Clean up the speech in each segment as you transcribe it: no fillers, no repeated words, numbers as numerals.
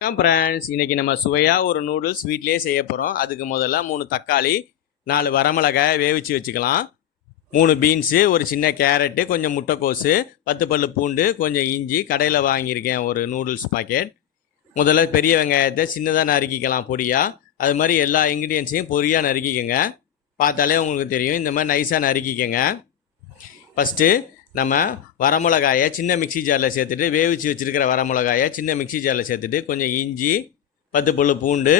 Friends, இன்னைக்கு நம்ம சுவையாக ஒரு நூடுல்ஸ் வீட்டிலேயே செய்ய போகிறோம். அதுக்கு முதல்ல 3 தக்காளி, 4 வரமிளகாய் வேவிச்சு வச்சுக்கலாம். 3 பீன்ஸு, ஒரு சின்ன கேரட்டு, கொஞ்சம் முட்டைக்கோஸு, 10 பல்லு பூண்டு, கொஞ்சம் இஞ்சி. கடையில் வாங்கியிருக்கேன் ஒரு நூடுல்ஸ் பாக்கெட். முதல்ல பெரிய வெங்காயத்தை சின்னதாக நறுக்கிக்கலாம் பொடியாக. அது மாதிரி எல்லா இன்க்ரீடியன்ஸையும் பொடியாக நறுக்கிக்கங்க. பார்த்தாலே உங்களுக்கு தெரியும். இந்த மாதிரி நைஸாக நறுக்கிக்கங்க. ஃபஸ்ட்டு நம்ம வரமிளகாயை சின்ன மிக்சி ஜாரில் சேர்த்துட்டு, வேவிச்சு வச்சுருக்கிற வரமிளகாயை சின்ன மிக்சி ஜாரில் சேர்த்துட்டு, கொஞ்சம் இஞ்சி, 10 பல்லு பூண்டு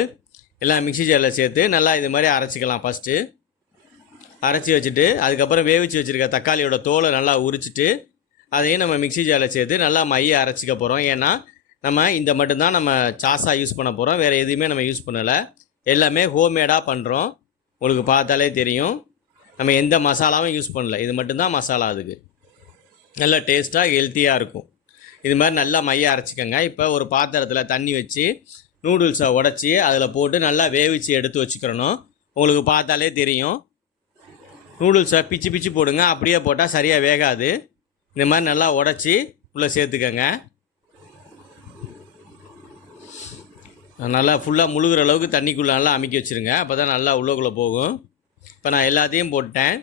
எல்லாம் மிக்சி ஜாரில் சேர்த்து நல்லா இது மாதிரி அரைச்சிக்கலாம். ஃபஸ்ட்டு அரைச்சி வச்சுட்டு, அதுக்கப்புறம் வேவிச்சு வச்சுருக்க தக்காளியோட தோலை நல்லா உரிச்சிட்டு, அதையும் நம்ம மிக்சி ஜாரில் சேர்த்து நல்லா மைய அரைச்சிக்க போகிறோம். ஏன்னா நம்ம இந்த மட்டும்தான் நம்ம சாஸாக யூஸ் பண்ண போகிறோம். வேறு எதுவுமே நம்ம யூஸ் பண்ணலை. எல்லாமே ஹோம்மேடாக பண்ணுறோம். உங்களுக்கு பார்த்தாலே தெரியும். நம்ம எந்த மசாலாவும் யூஸ் பண்ணல. இது மட்டும்தான் மசாலா. அதுக்கு நல்லா டேஸ்ட்டாக ஹெல்த்தியாக இருக்கும். இது மாதிரி நல்லா மைய அரைச்சிக்கோங்க. இப்போ ஒரு பாத்திரத்தில் தண்ணி வச்சு நூடுல்ஸை உடச்சி அதில் போட்டு நல்லா வேவிச்சு எடுத்து வச்சுக்கிறணும். உங்களுக்கு பார்த்தாலே தெரியும். நூடுல்ஸை பிச்சு பிச்சு போடுங்க. அப்படியே போட்டால் சரியாக வேகாது. இந்த மாதிரி நல்லா உடச்சி உள்ளே சேர்த்துக்கங்க. நல்லா ஃபுல்லாக முழுகிற அளவுக்கு தண்ணிக்குள்ளே நல்லா அமுக்கி வச்சுருங்க. அப்போ தான் நல்லா உள்ளக்குள்ளே போகும். இப்போ நான் எல்லாத்தையும் போட்டேன்.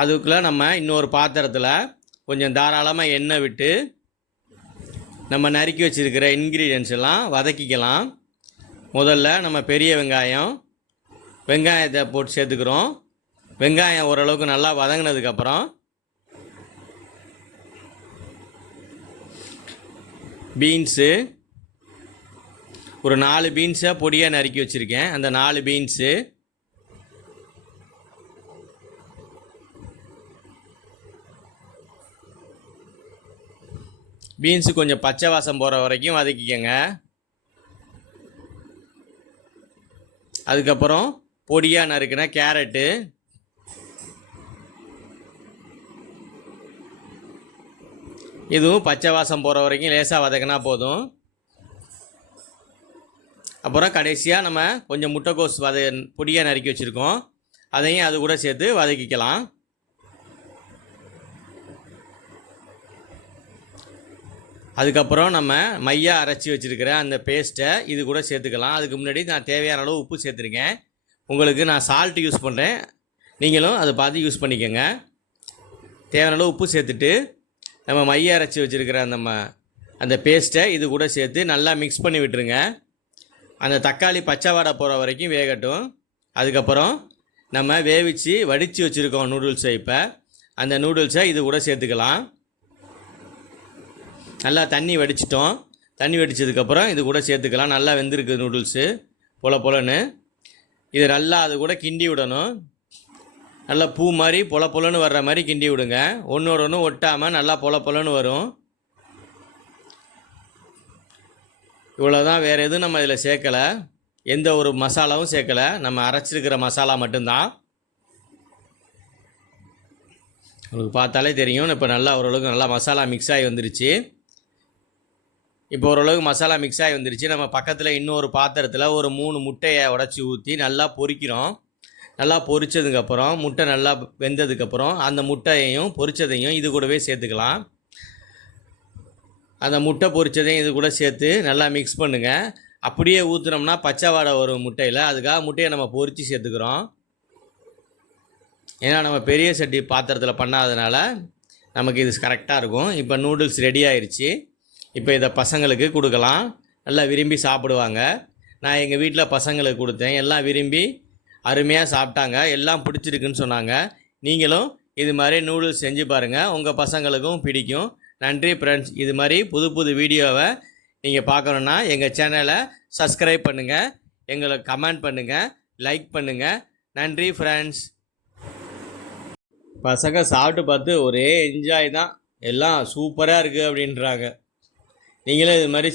அதுக்குள்ளே நம்ம இன்னொரு பாத்திரத்தில் கொஞ்சம் தாராளமாக எண்ணெய் விட்டு நம்ம நறுக்கி வச்சுருக்கிற இன்க்ரீடியன்ஸ் எல்லாம் வதக்கிக்கலாம். முதல்ல நம்ம பெரிய வெங்காயத்தை போட்டு சேர்த்துக்கிறோம். வெங்காயம் ஓரளவுக்கு நல்லா வதங்கினதுக்கப்புறம் பீன்ஸு, ஒரு 4 பீன்ஸை பொடியாக நறுக்கி வச்சுருக்கேன். அந்த 4 பீன்ஸு, பீன்ஸு கொஞ்சம் பச்சை வாசம் போகிற வரைக்கும் வதக்கிக்கங்க. அதுக்கப்புறம் பொடியாக நறுக்கின கேரட்டு, இதுவும் பச்சை வாசம் போகிற வரைக்கும் லேசாக வதக்கினா போதும். அப்புறம் கடைசியாக நம்ம கொஞ்சம் முட்டைக்கோஸ் பொடியாக நறுக்கி வச்சுருக்கோம். அதையும் அது கூட சேர்த்து வதக்கிக்கலாம். அதுக்கப்புறம் நம்ம மையா அரைச்சி வச்சுருக்கிற அந்த பேஸ்ட்டை இது கூட சேர்த்துக்கலாம். அதுக்கு முன்னாடி நான் தேவையான அளவு உப்பு சேர்த்துருக்கேன். உங்களுக்கு நான் சால்ட்டு யூஸ் பண்ணுறேன். நீங்களும் அதை பார்த்து யூஸ் பண்ணிக்கோங்க. தேவையான அளவு உப்பு சேர்த்துட்டு நம்ம மைய அரைச்சி வச்சுருக்கிற அந்த பேஸ்ட்டை இது கூட சேர்த்து நல்லா மிக்ஸ் பண்ணி விட்டுருங்க. அந்த தக்காளி பச்சை வாடை போகிற வரைக்கும் வேகட்டும். அதுக்கப்புறம் நம்ம வேவிச்சு வடித்து வச்சுருக்கோம் நூடுல்ஸை. இப்போ அந்த நூடுல்ஸை இது கூட சேர்த்துக்கலாம். நல்லா தண்ணி வடிச்சிட்டோம். தண்ணி வடித்ததுக்கப்புறம் இது கூட சேர்த்துக்கலாம். நல்லா வெந்திருக்கு நூடுல்ஸு பொலன்னு. இது நல்லா அது கூட கிண்டி விடணும். நல்லா பூ மாதிரி பொலன்னு வர்ற மாதிரி கிண்டி விடுங்க. ஒன்றோட ஒன்று ஒட்டாமல் நல்லா பொலன்னு வரும். இவ்வளோதான். வேறு எதுவும் நம்ம இதில் சேர்க்கலை. எந்த ஒரு மசாலாவும் சேர்க்கலை. நம்ம அரைச்சிருக்கிற மசாலா மட்டும்தான். உங்களுக்கு பார்த்தாலே தெரியும். இப்போ நல்லா ஓரளவுக்கு நல்லா மசாலா மிக்ஸ் ஆகி வந்துருச்சு. இப்போ ஓரளவுக்கு மசாலா மிக்ஸ் ஆகி வந்துருச்சு. நம்ம பக்கத்தில் இன்னொரு பாத்திரத்தில் ஒரு 3 முட்டையை உடச்சி ஊற்றி நல்லா பொரிக்கிறோம். நல்லா பொரிச்சதுக்கப்புறம் முட்டை நல்லா வெந்ததுக்கப்புறம் அந்த முட்டையையும் பொரிச்சதையும் இது கூடவே சேர்த்துக்கலாம். அந்த முட்டை பொரிச்சதையும் இது கூட சேர்த்து நல்லா மிக்ஸ் பண்ணுங்கள். அப்படியே ஊற்றுனோம்னா பச்சை வாடை வரும் முட்டையில். அதுக்காக முட்டையை நம்ம பொரித்து சேர்த்துக்கிறோம். ஏன்னா நம்ம பெரிய சட்டி பாத்திரத்தில் பண்ணாததுனால நமக்கு இது கரெக்டாக இருக்கும். இப்போ நூடுல்ஸ் ரெடி ஆயிடுச்சு. இப்போ இதை பசங்களுக்கு கொடுக்கலாம். நல்லா விரும்பி சாப்பிடுவாங்க. நான் எங்கள் வீட்டில் பசங்களுக்கு கொடுத்தேன். எல்லாம் விரும்பி அருமையாக சாப்பிட்டாங்க. எல்லாம் பிடிச்சிருக்குன்னு சொன்னாங்க. நீங்களும் இது மாதிரி நூடுல்ஸ் செஞ்சு பாருங்கள். உங்கள் பசங்களுக்கும் பிடிக்கும். நன்றி ஃப்ரெண்ட்ஸ். இது மாதிரி புது வீடியோவை நீங்கள் பார்க்கணுன்னா எங்கள் சேனலை சப்ஸ்கிரைப் பண்ணுங்கள். எங்களுக்கு கமெண்ட் பண்ணுங்கள், லைக் பண்ணுங்கள். நன்றி ஃப்ரெண்ட்ஸ். பசங்க சாப்பிட்டு பார்த்து ஒரே என்ஜாய் தான். எல்லாம் சூப்பராக இருக்குது அப்படின்றாங்க. நீங்களும் இது மாதிரி